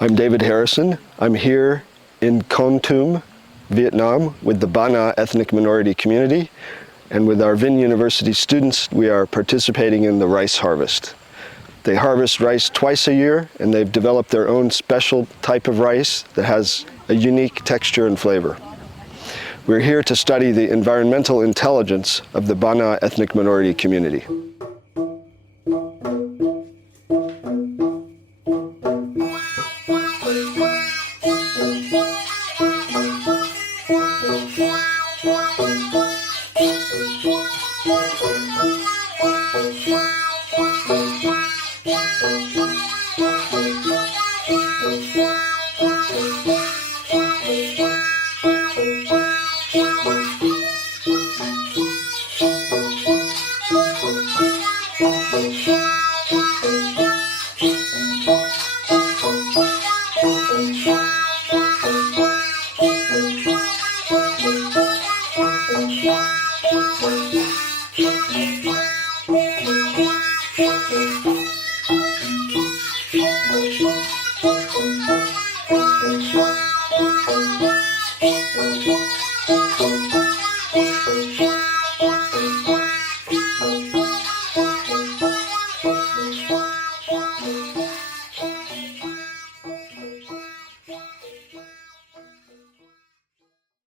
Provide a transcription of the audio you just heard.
I'm David Harrison. I'm here in Kon Tum, Vietnam, with the Bahnar ethnic minority community, and with our Vinh University students, we are participating in the rice harvest. They harvest rice twice a year, and they've developed their own special type of rice that has a unique texture and flavor. We're here to study the environmental intelligence of the Bahnar ethnic minority community.